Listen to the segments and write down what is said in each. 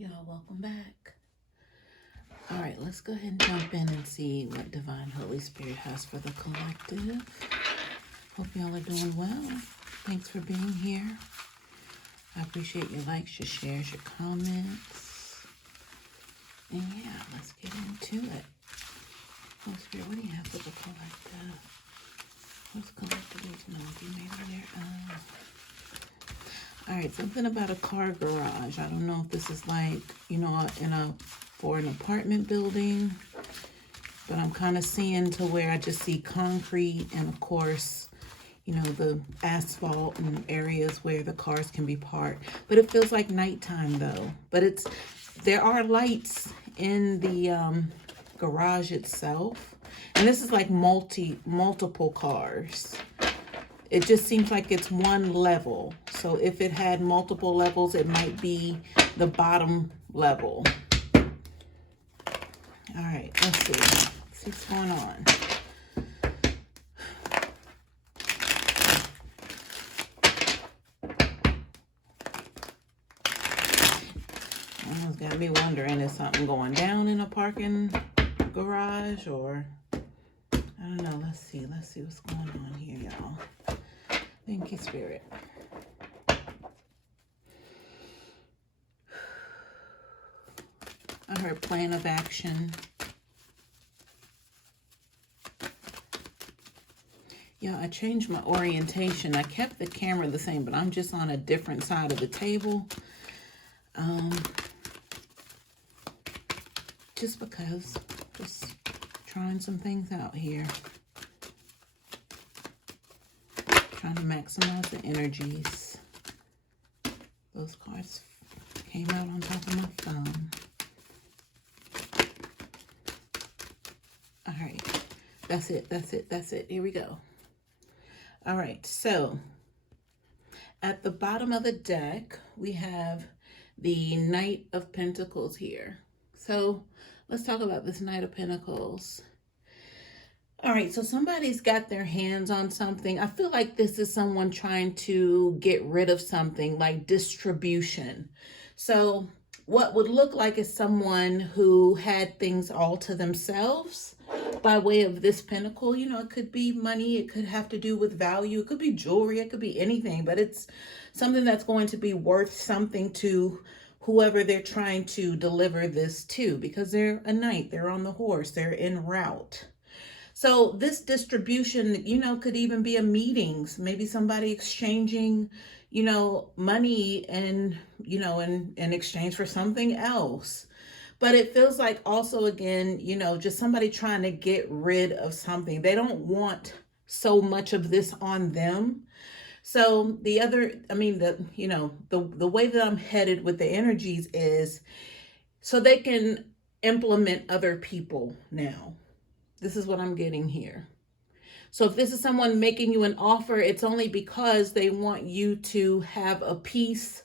y'all, welcome back. All right, let's go ahead and jump in and see what Divine Holy Spirit has for the collective. Hope y'all are doing well. Thanks for being here. I appreciate your likes, your shares, your comments. And yeah, let's get into it. Holy Spirit, what do you have for the collective? What's collective needs to know? Be made on their own. All right, something about a car garage. I don't know if this is like, for an apartment building, but I'm kind of seeing to where I just see concrete and of course, the asphalt and areas where the cars can be parked. But it feels like nighttime though. But there are lights in the garage itself. And this is like multiple cars. It just seems like it's one level. So if it had multiple levels, it might be the bottom level. All right, let's see. Let's see what's going on. Almost got me wondering, is something going down in a parking garage or... I don't know. Let's see what's going on here, y'all. Thank you, Spirit. I heard plan of action. Yeah, I changed my orientation. I kept the camera the same, but I'm just on a different side of the table. Just because. Just trying some things out here. Trying to maximize the energies. Those cards came out on top of my phone. All right. That's it. Here we go. All right. So at the bottom of the deck, we have the Knight of Pentacles here. So let's talk about this Knight of Pentacles. All right, so somebody's got their hands on something. I feel like this is someone trying to get rid of something, like distribution. So what would look like is someone who had things all to themselves by way of this pentacle. It could be money. It could have to do with value. It could be jewelry. It could be anything, but it's something that's going to be worth something to whoever they're trying to deliver this to, because they're a knight. They're on the horse. They're en route. So this distribution, could even be a meetings, maybe somebody exchanging, money and, in exchange for something else. But it feels like also, again, just somebody trying to get rid of something. They don't want so much of this on them. So the way that I'm headed with the energies is so they can implement other people now. This is what I'm getting here. So if this is someone making you an offer, it's only because they want you to have a piece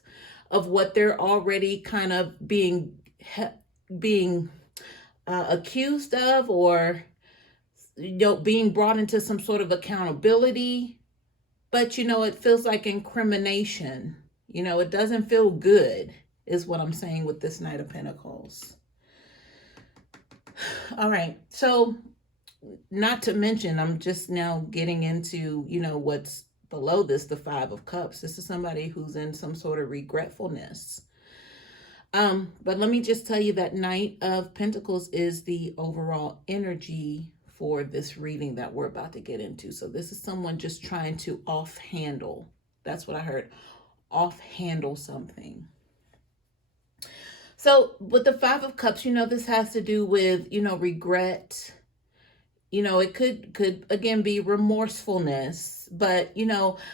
of what they're already kind of being accused of, or being brought into some sort of accountability. But it feels like incrimination. It doesn't feel good, is what I'm saying with this Knight of Pentacles. All right, so not to mention, I'm just now getting into, what's below this, the Five of Cups. This is somebody who's in some sort of regretfulness. But let me just tell you that Knight of Pentacles is the overall energy for this reading that we're about to get into. So this is someone just trying to off-handle. That's what I heard. Off-handle something. So with the Five of Cups, this has to do with, regret. It could again be remorsefulness, but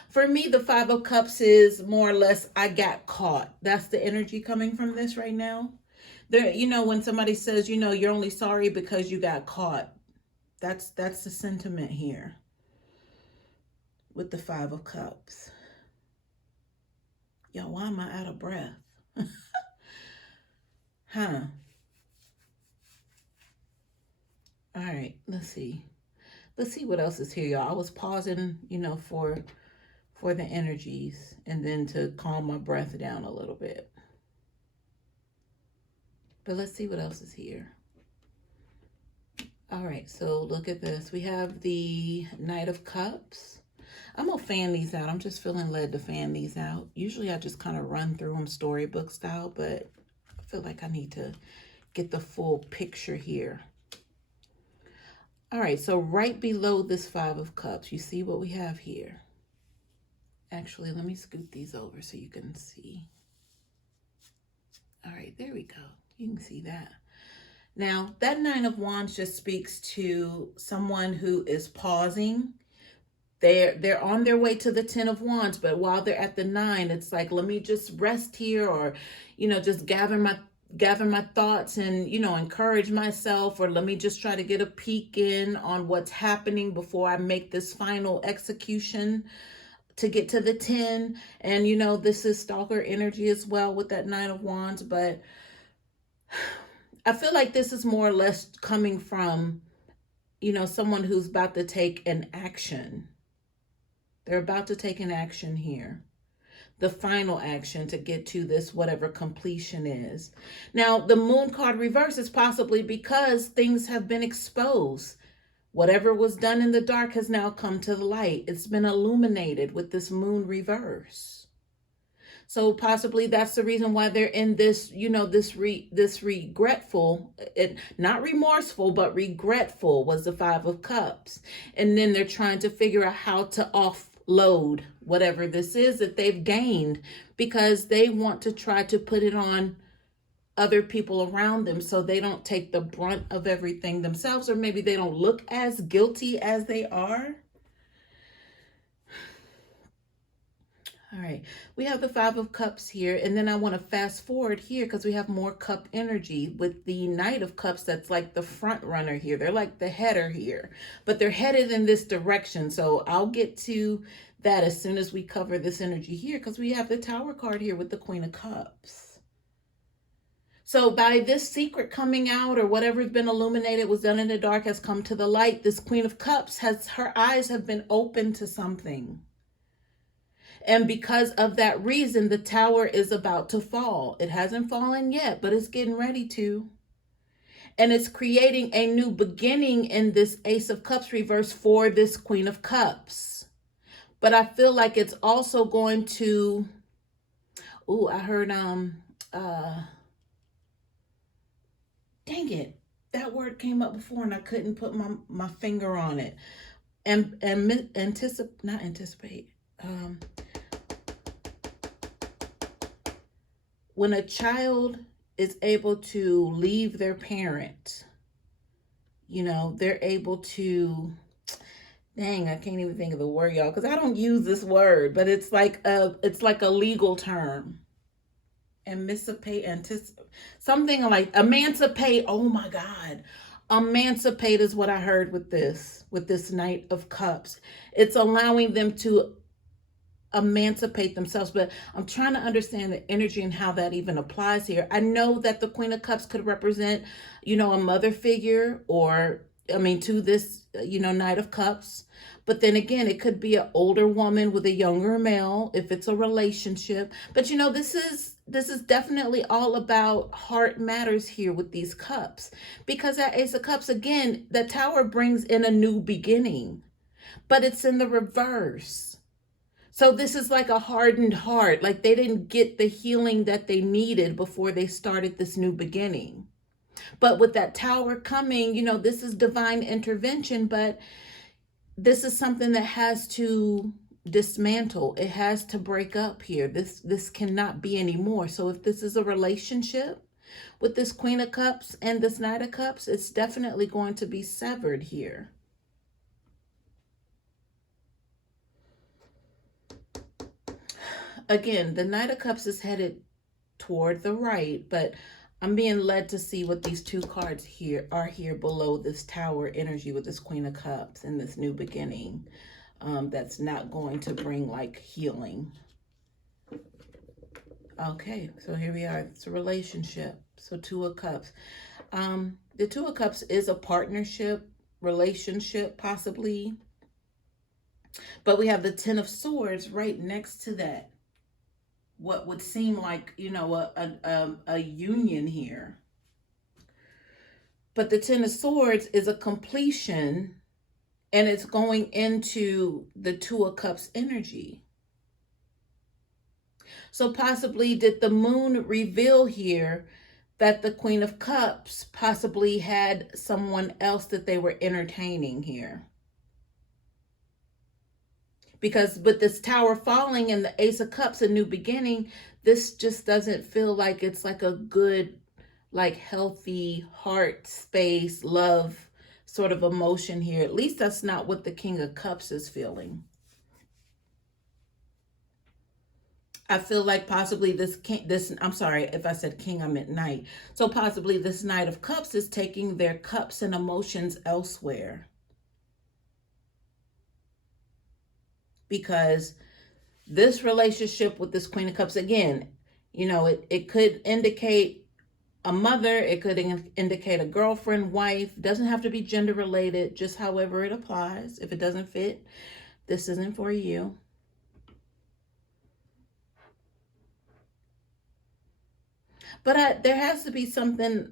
for me, the Five of Cups is more or less, I got caught. That's the energy coming from this right now. There, when somebody says, you're only sorry because you got caught. That's the sentiment here with the Five of Cups. Yo, why am I out of breath? Huh. All right, let's see. Let's see what else is here, y'all. I was pausing, for the energies and then to calm my breath down a little bit. But let's see what else is here. All right, so look at this. We have the Knight of Cups. I'm gonna fan these out. I'm just feeling led to fan these out. Usually I just kind of run through them storybook style, but I feel like I need to get the full picture here. All right, so right below this Five of Cups, you see what we have here. Actually, let me scoot these over so you can see. All right, there we go. You can see that. Now, that Nine of Wands just speaks to someone who is pausing. They're on their way to the Ten of Wands, but while they're at the Nine, it's like, let me just rest here, or, just gather my thoughts and, encourage myself, or let me just try to get a peek in on what's happening before I make this final execution to get to the 10. And, this is stalker energy as well with that Nine of Wands, but I feel like this is more or less coming from, someone who's about to take an action. They're about to take an action here. The final action to get to this, whatever completion is. Now, the Moon card reverse is possibly because things have been exposed. Whatever was done in the dark has now come to the light. It's been illuminated with this Moon reverse. So possibly that's the reason why they're in this, this regretful, not remorseful, but regretful was the Five of Cups. And then they're trying to figure out how to offload whatever this is that they've gained, because they want to try to put it on other people around them so they don't take the brunt of everything themselves, or maybe they don't look as guilty as they are. All right, we have the Five of Cups here, and then I want to fast forward here because we have more cup energy with the Knight of Cups. That's like the front runner here. They're like the header here, but they're headed in this direction. So I'll get to that as soon as we cover this energy here, because we have the Tower card here with the Queen of Cups. So by this secret coming out, or whatever's been illuminated, was done in the dark, has come to the light. This Queen of Cups her eyes have been open to something. And because of that reason, the tower is about to fall. It hasn't fallen yet, but it's getting ready to. And it's creating a new beginning in this Ace of Cups reverse for this Queen of Cups. But I feel like it's also going to, I heard, dang it. That word came up before and I couldn't put my finger on it. Not anticipate. When a child is able to leave their parent, they're able to, dang, I can't even think of the word, y'all, because I don't use this word, but it's like a legal term. Something like emancipate. Oh my God. Emancipate is what I heard with this Knight of Cups. It's allowing them to emancipate themselves, but I'm trying to understand the energy and how that even applies here. I know that the Queen of Cups could represent, a mother figure, or to this, Knight of Cups. But then again, it could be an older woman with a younger male if it's a relationship. But this is definitely all about heart matters here with these cups, because that Ace of Cups, again, the Tower brings in a new beginning, but it's in the reverse. So this is like a hardened heart, like they didn't get the healing that they needed before they started this new beginning. But with that Tower coming, this is divine intervention, but this is something that has to dismantle. It has to break up here. This cannot be anymore. So if this is a relationship with this Queen of Cups and this Knight of Cups, it's definitely going to be severed here. Again, the Knight of Cups is headed toward the right, but I'm being led to see what these two cards here are here below this Tower energy with this Queen of Cups and this new beginning. That's not going to bring like healing. Okay, so here we are. It's a relationship. So Two of Cups. The Two of Cups is a partnership, relationship, possibly. But we have the Ten of Swords right next to that. What would seem like, a union here. But the Ten of Swords is a completion, and it's going into the Two of Cups energy. So possibly did the moon reveal here that the Queen of Cups possibly had someone else that they were entertaining here? Because with this Tower falling and the Ace of Cups, a new beginning, this just doesn't feel like it's like a good, like healthy heart space, love sort of emotion here. At least that's not what the King of Cups is feeling. I feel like possibly I'm sorry, if I said king, I meant knight. So possibly this Knight of Cups is taking their cups and emotions elsewhere. Because this relationship with this Queen of Cups, again, you know, it could indicate a mother, it could indicate a girlfriend, wife. Doesn't have to be gender related, just however it applies. If it doesn't fit, this isn't for you. But there has to be something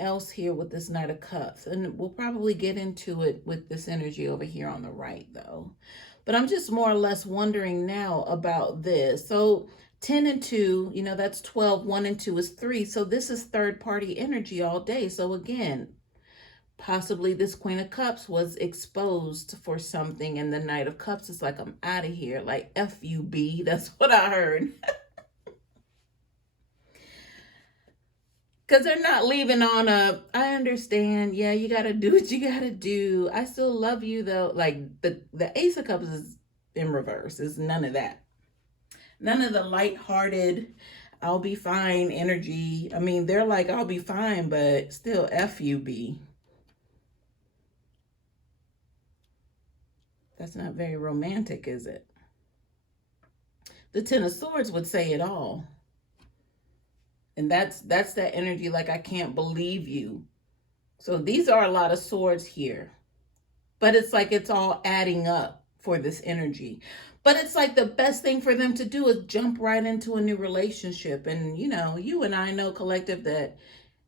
else here with this Knight of Cups, and we'll probably get into it with this energy over here on the right though. But I'm just more or less wondering now about this. So 10 and 2, you know, that's 12. 1 and 2 is 3. So this is third party energy all day. So again, possibly this Queen of Cups was exposed for something, and the Knight of Cups is like, I'm out of here, like FUB. That's what I heard. Because they're not leaving on a, I understand, yeah, you got to do what you got to do. I still love you, though. Like, the Ace of Cups is in reverse. It's none of that. None of the lighthearted, I'll be fine energy. I mean, they're like, I'll be fine, but still FUB. That's not very romantic, is it? The Ten of Swords would say it all. And that's that energy, like, I can't believe you. So these are a lot of swords here. But it's like it's all adding up for this energy. But it's like the best thing for them to do is jump right into a new relationship. And, you know, you and I know, collective, that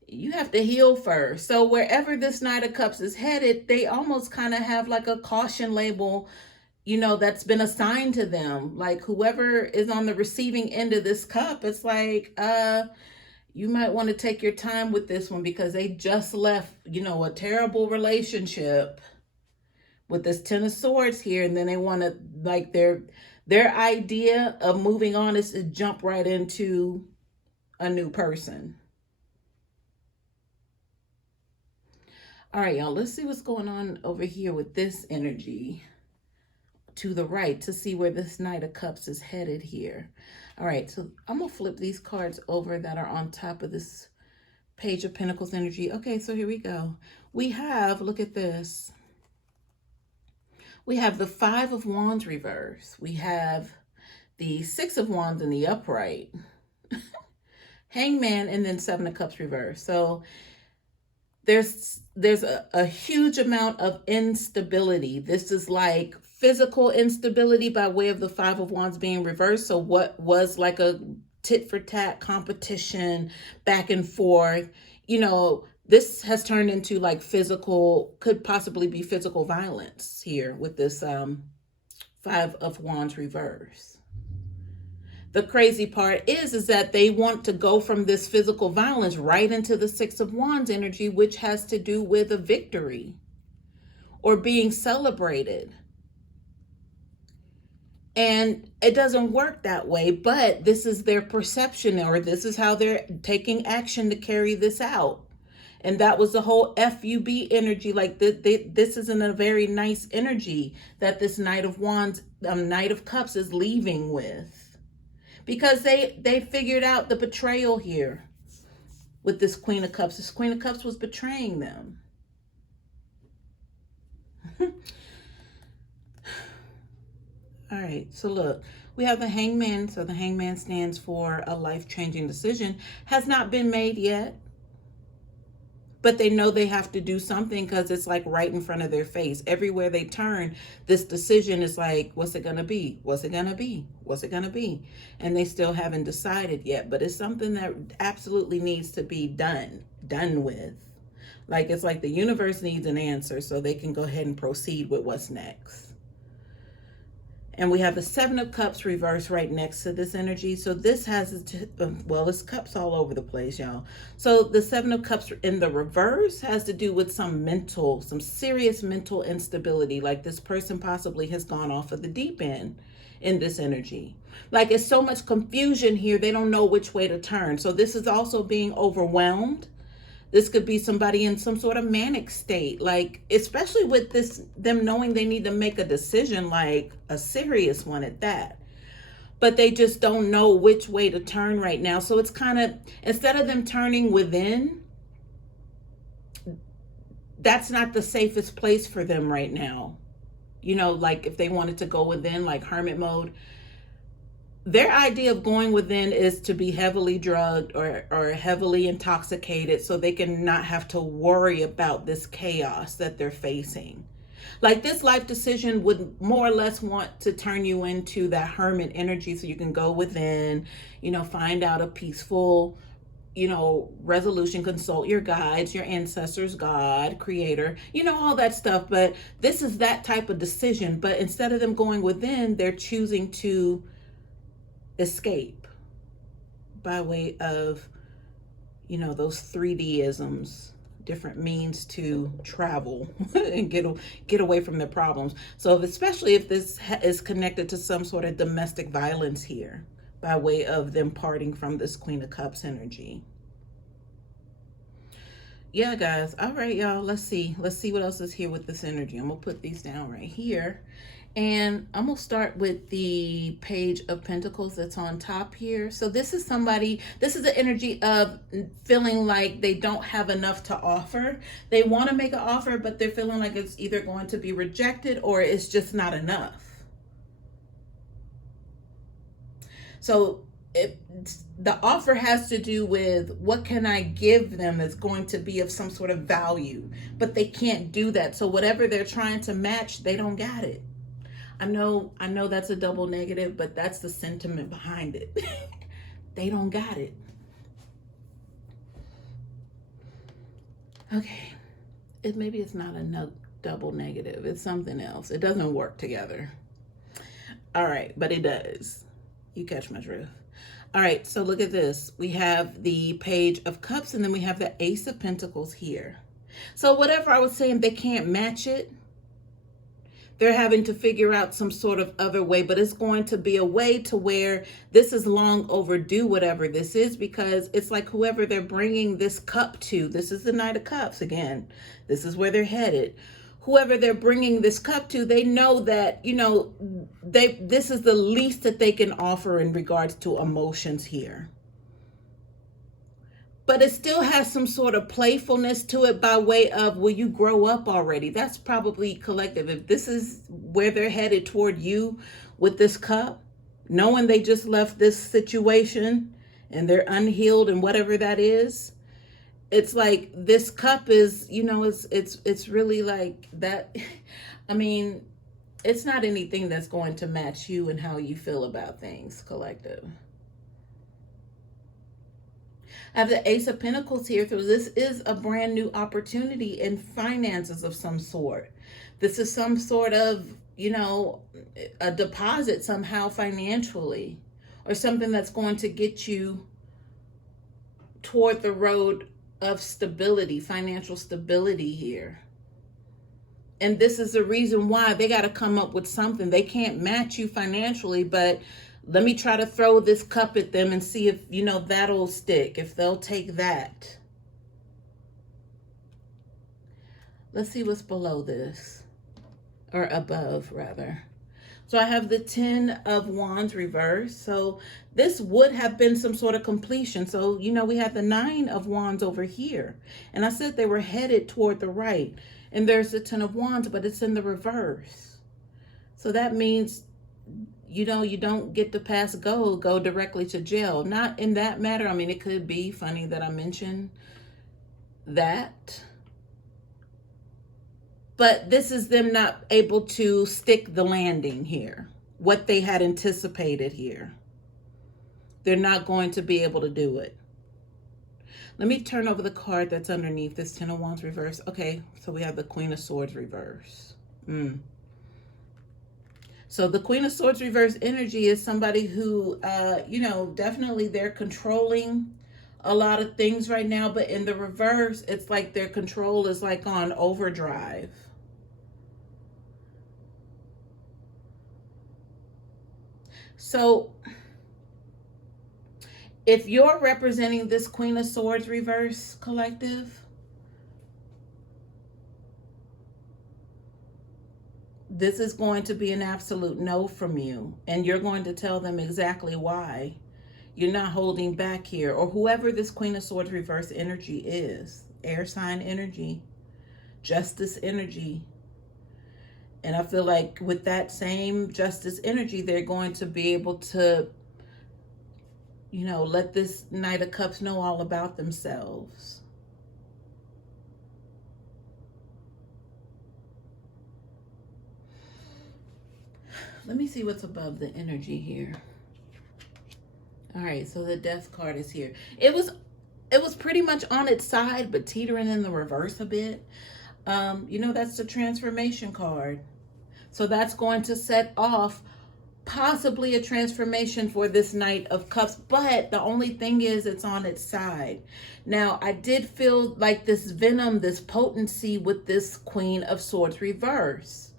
you have to heal first. So wherever this Knight of Cups is headed, they almost kind of have like a caution label, you know, that's been assigned to them. Like whoever is on the receiving end of this cup, it's like, you might want to take your time with this one, because they just left, you know, a terrible relationship with this Ten of Swords here. And then they want to, like, their idea of moving on is to jump right into a new person. All right, y'all, let's see what's going on over here with this energy to the right to see where this Knight of Cups is headed here. All right, so I'm going to flip these cards over that are on top of this Page of Pentacles energy. Okay, so here we go. We have, look at this. We have the Five of Wands reverse. We have the Six of Wands in the upright. Hangman, and then Seven of Cups reverse. So there's a huge amount of instability. This is like physical instability by way of the Five of Wands being reversed. So what was like a tit for tat competition back and forth, you know, this has turned into like physical, could possibly be physical violence here with this Five of Wands reverse. The crazy part is that they want to go from this physical violence right into the Six of Wands energy, which has to do with a victory or being celebrated. And it doesn't work that way, but this is their perception, or this is how they're taking action to carry this out. And that was the whole FUB energy. Like this isn't a very nice energy that this Knight of Wands, Knight of Cups is leaving with. Because they figured out the betrayal here with this Queen of Cups. This Queen of Cups was betraying them. All right, so look, we have the Hangman. So the Hangman stands for a life-changing decision. Has not been made yet. but they know they have to do something because it's like right in front of their face. Everywhere they turn, this decision is like, what's it gonna be? What's it gonna be? What's it gonna be? And they still haven't decided yet, but it's something that absolutely needs to be done with. Like, it's like the universe needs an answer so they can go ahead and proceed with what's next. And we have the Seven of Cups reversed right next to this energy. So this has, well, it's cups all over the place, y'all. So the Seven of Cups in the reverse has to do with some serious mental instability. Like this person possibly has gone off of the deep end in this energy. Like it's so much confusion here, they don't know which way to turn. So this is also being overwhelmed. This could be somebody in some sort of manic state, like especially with them knowing they need to make a decision, like a serious one at that. But they just don't know which way to turn right now. So it's kind of, instead of them turning within, that's not the safest place for them right now. You know, like if they wanted to go within, like hermit mode, their idea of going within is to be heavily drugged or heavily intoxicated so they can not have to worry about this chaos that they're facing. Like this life decision would more or less want to turn you into that hermit energy so you can go within, you know, find out a peaceful, you know, resolution, consult your guides, your ancestors, God, creator, you know, all that stuff. But this is that type of decision. But instead of them going within, they're choosing to escape by way of, you know, those 3D-isms, different means to travel and get away from their problems. So especially if this is connected to some sort of domestic violence here by way of them parting from this Queen of Cups energy. Yeah, guys. All right, y'all. Let's see what else is here with this energy. I'm gonna put these down right here. And I'm going to start with the Page of Pentacles that's on top here. So this is the energy of feeling like they don't have enough to offer. They want to make an offer, but they're feeling like it's either going to be rejected or it's just not enough. So the offer has to do with what can I give them that's going to be of some sort of value, but they can't do that. So whatever they're trying to match, they don't got it. I know that's a double negative, but that's the sentiment behind it. They don't got it. Okay. Maybe it's not a double negative. It's something else. It doesn't work together. All right, but it does. You catch my drift. All right, so look at this. We have the Page of Cups, and then we have the Ace of Pentacles here. So whatever I was saying, they can't match it. They're having to figure out some sort of other way, but it's going to be a way to where this is long overdue, whatever this is, because it's like whoever they're bringing this cup to, this is the Knight of Cups again. This is where they're headed. Whoever they're bringing this cup to, they know that, you know, this is the least that they can offer in regards to emotions here. But it still has some sort of playfulness to it by way of, will you grow up already? That's probably collective. If this is where they're headed toward you with this cup, knowing they just left this situation and they're unhealed and whatever that is, it's like this cup is, you know, it's really like that. I mean, it's not anything that's going to match you and how you feel about things, collective. I have the Ace of Pentacles here. So this is a brand new opportunity in finances of some sort. This is some sort of, you know, a deposit somehow financially, or something that's going to get you toward the road of stability, financial stability here. And this is the reason why they got to come up with something. They can't match you financially, but let me try to throw this cup at them and see if, you know, that'll stick, if they'll take that. Let's see what's below this, or above rather. So I have the 10 of Wands reversed. So this would have been some sort of completion. So, you know, we have the 9 of Wands over here. And I said they were headed toward the right. And there's the 10 of Wands, but it's in the reverse. So that means, you know, you don't get to pass go directly to jail. Not in that matter. I mean, it could be funny that I mentioned that. But this is them not able to stick the landing here, what they had anticipated here. They're not going to be able to do it. Let me turn over the card that's underneath this Ten of Wands reverse. Okay, so we have the Queen of Swords reverse. So the Queen of Swords reverse energy is somebody who, definitely they're controlling a lot of things right now. But in the reverse, it's like their control is like on overdrive. So if you're representing this Queen of Swords reverse collective, this is going to be an absolute no from you. And you're going to tell them exactly why. You're not holding back here. Or whoever this Queen of Swords reverse energy is. Air sign energy. Justice energy. And I feel like with that same justice energy, they're going to be able to, let this Knight of Cups know all about themselves. Let me see what's above the energy here. All right, so the Death card is here. It was pretty much on its side, but teetering in the reverse a bit. That's the transformation card. So that's going to set off possibly a transformation for this Knight of Cups. But the only thing is it's on its side. Now, I did feel like this venom, this potency with this Queen of Swords reverse.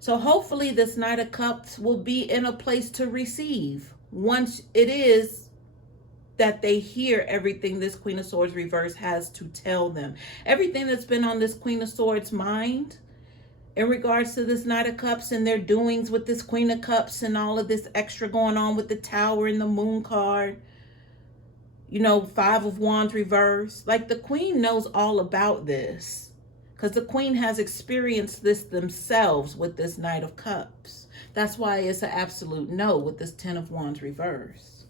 So hopefully this Knight of Cups will be in a place to receive once it is that they hear everything this Queen of Swords reverse has to tell them. Everything that's been on this Queen of Swords mind in regards to this Knight of Cups and their doings with this Queen of Cups and all of this extra going on with the Tower and the Moon card. Five of Wands reverse. Like the Queen knows all about this. Because the Queen has experienced this themselves with this Knight of Cups. That's why it's an absolute no with this Ten of Wands reverse.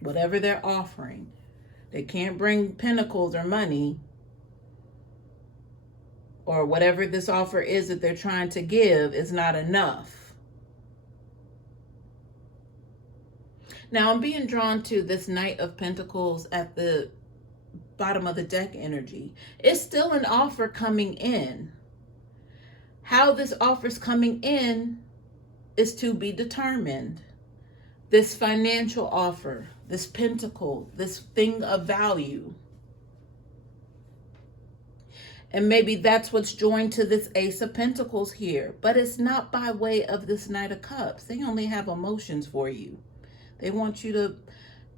Whatever they're offering. They can't bring pentacles or money. Or whatever this offer is that they're trying to give is not enough. Now I'm being drawn to this Knight of Pentacles at the bottom of the deck energy. It's still an offer coming in. How this offer's coming in is to be determined. This financial offer, this pentacle, this thing of value. And maybe that's what's joined to this Ace of Pentacles here. But it's not by way of this Knight of Cups. They only have emotions for you. They want you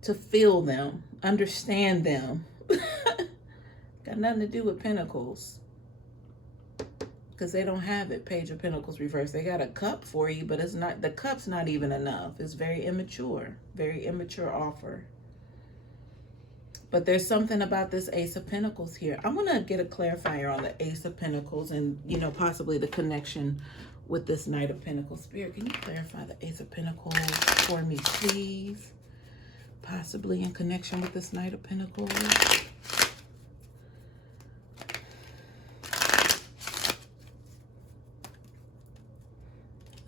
to feel them, understand them. Got nothing to do with Pentacles. Because they don't have it. Page of Pentacles reverse. They got a cup for you, but it's not, the cup's not even enough. It's very immature. Very immature offer. But there's something about this Ace of Pentacles here. I want to get a clarifier on the Ace of Pentacles and, possibly the connection with this Knight of Pentacles. Spirit, can you clarify the Ace of Pentacles for me, please? Possibly in connection with this Knight of Pentacles.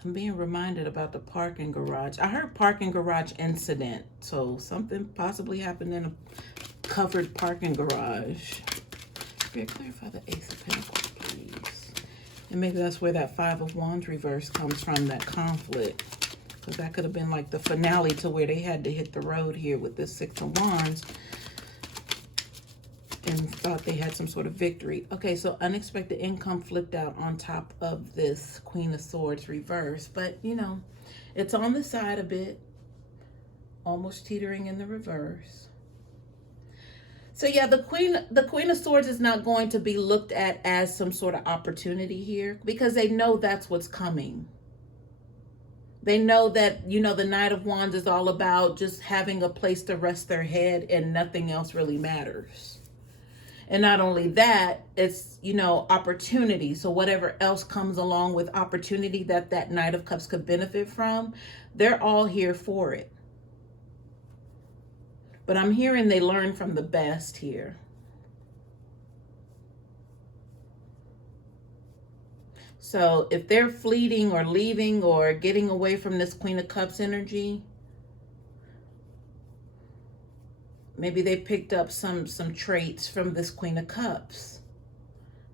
I'm being reminded about the parking garage. I heard parking garage incident. So something possibly happened in a covered parking garage. Spirit, clarify the Ace of Pentacles, please. And maybe that's where that Five of Wands reverse comes from, that conflict. Because that could have been like the finale to where they had to hit the road here with this Six of Wands. And thought they had some sort of victory. Okay, so unexpected income flipped out on top of this Queen of Swords reverse. But, it's on the side a bit. Almost teetering in the reverse. So yeah, the Queen of Swords is not going to be looked at as some sort of opportunity here. Because they know that's what's coming. They know that, the Knight of Wands is all about just having a place to rest their head and nothing else really matters. And not only that, it's, opportunity. So whatever else comes along with opportunity that Knight of Cups could benefit from, they're all here for it. But I'm hearing they learn from the best here. So if they're fleeting or leaving or getting away from this Queen of Cups energy, maybe they picked up some traits from this Queen of Cups,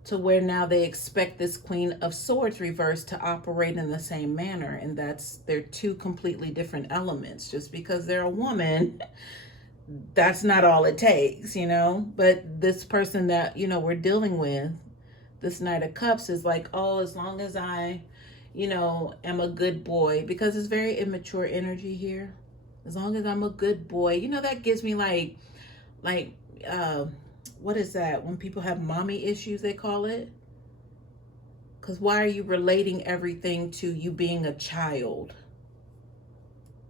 to where now they expect this Queen of Swords reverse to operate in the same manner. And they're two completely different elements. Just because they're a woman, that's not all it takes, you know. But this person that, you know, we're dealing with, this Knight of Cups, is like, oh, as long as I, you know, am a good boy, because it's very immature energy here. As long as I'm a good boy, you know, that gives me like, what is that? When people have mommy issues, they call it. Because why are you relating everything to you being a child?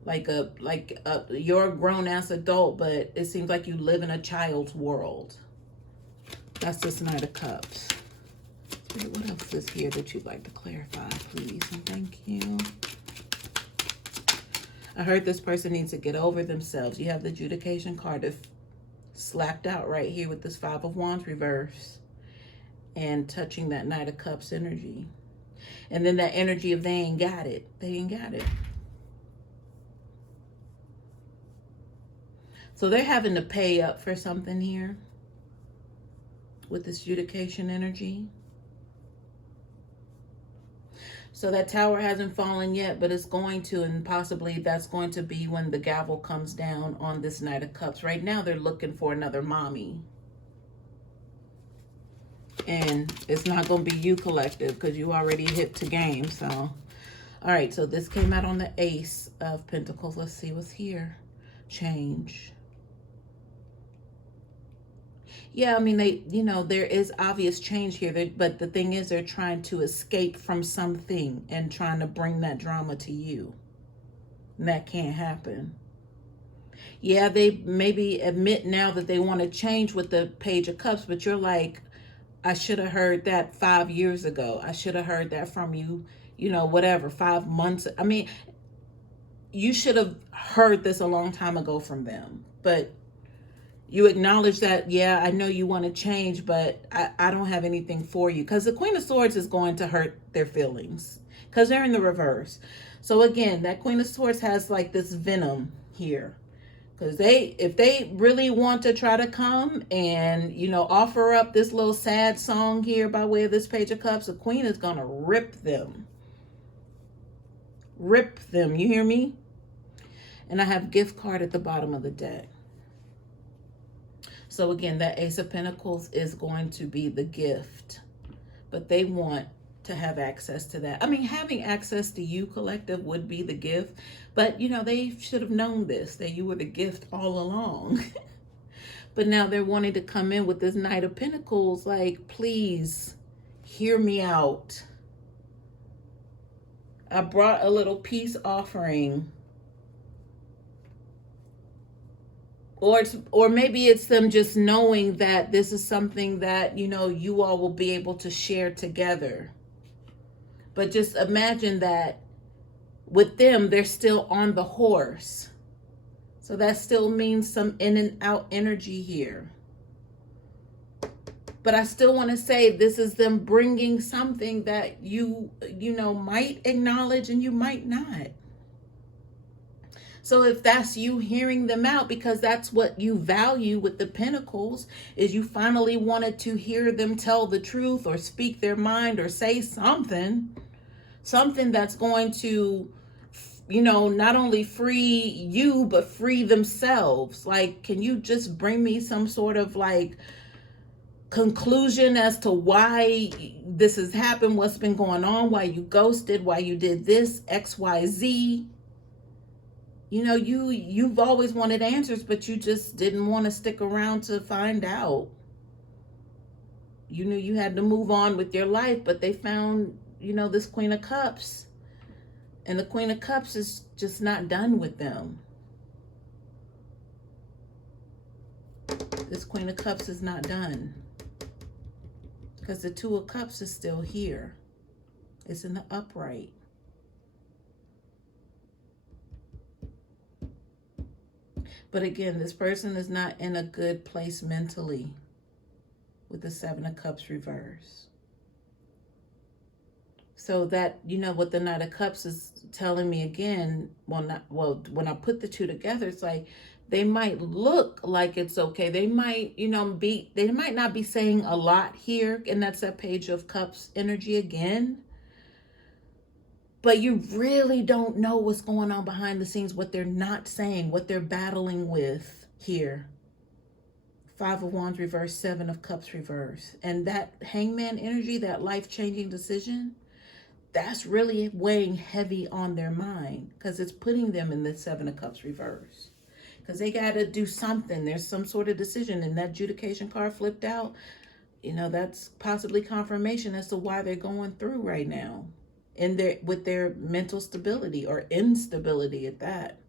You're a grown-ass adult, but it seems like you live in a child's world. That's this Knight of Cups. What else is here that you'd like to clarify, please? And thank you. I heard this person needs to get over themselves. You have the adjudication card slapped out right here with this Five of Wands reverse and touching that Knight of Cups energy. And then that energy of they ain't got it. They ain't got it. So they're having to pay up for something here with this adjudication energy. So that tower hasn't fallen yet, but it's going to, and possibly that's going to be when the gavel comes down on this Knight of Cups. Right now, they're looking for another mommy. And it's not going to be you, collective, because you already hit to game. So, all right, so this came out on the Ace of Pentacles. Let's see what's here. Change. Yeah, I mean, there is obvious change here, but the thing is, they're trying to escape from something and trying to bring that drama to you. And that can't happen. Yeah, they maybe admit now that they want to change with the Page of Cups, but you're like, I should have heard that 5 years ago. I should have heard that from you, whatever, 5 months. I mean, you should have heard this a long time ago from them, but you acknowledge that, yeah, I know you want to change, but I don't have anything for you. Because the Queen of Swords is going to hurt their feelings because they're in the reverse. So again, that Queen of Swords has like this venom here. Because if they really want to try to come and, offer up this little sad song here by way of this Page of Cups, the Queen is going to rip them. Rip them. You hear me? And I have gift card at the bottom of the deck. So again, that Ace of Pentacles is going to be the gift, but they want to have access to that. I mean, having access to you, collective, would be the gift, but they should have known this, that you were the gift all along. But now they're wanting to come in with this Knight of Pentacles, like, please hear me out. I brought a little peace offering. Or maybe it's them just knowing that this is something that, you all will be able to share together. But just imagine that with them, they're still on the horse. So that still means some in and out energy here. But I still want to say this is them bringing something that you might acknowledge and you might not. So if that's you hearing them out, because that's what you value with the Pentacles, is you finally wanted to hear them tell the truth or speak their mind or say something that's going to, not only free you, but free themselves. Like, can you just bring me some sort of like conclusion as to why this has happened, what's been going on, why you ghosted, why you did this, X, Y, Z. You've always wanted answers, but you just didn't want to stick around to find out. You knew you had to move on with your life, but they found, this Queen of Cups. And the Queen of Cups is just not done with them. This Queen of Cups is not done. Because the Two of Cups is still here. It's in the upright. But again, this person is not in a good place mentally with the Seven of Cups reverse. So that, you know, what the Knight of Cups is telling me again, when I put the two together, it's like they might look like it's okay. They might, you know, they might not be saying a lot here, and that's that Page of Cups energy again. But you really don't know what's going on behind the scenes, what they're not saying, what they're battling with here. Five of Wands reverse, Seven of Cups reverse. And that Hangman energy, that life-changing decision, that's really weighing heavy on their mind because it's putting them in the Seven of Cups reverse. Because they got to do something. There's some sort of decision. And that adjudication card flipped out, you know, that's possibly confirmation as to why they're going through right now with their mental stability or instability at that.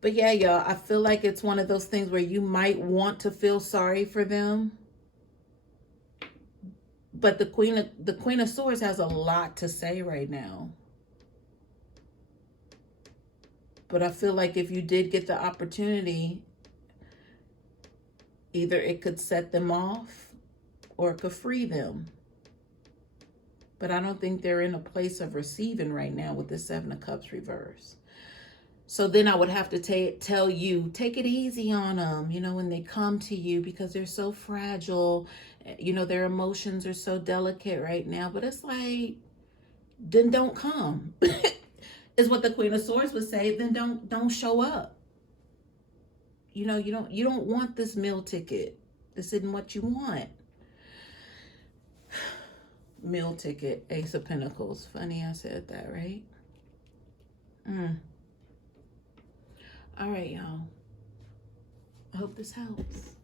But yeah, y'all, I feel like it's one of those things where you might want to feel sorry for them. But the Queen of Swords has a lot to say right now. But I feel like if you did get the opportunity, either it could set them off or it could free them. But I don't think they're in a place of receiving right now with the Seven of Cups reverse. So then I would have to tell you, take it easy on them, you know, when they come to you, because they're so fragile. You know, their emotions are so delicate right now. But it's like, then don't come. Is what the Queen of Swords would say. Then don't show up. You know, you don't want this meal ticket. This isn't what you want. Meal ticket, Ace of Pentacles. Funny I said that, right? All right, y'all. I hope this helps.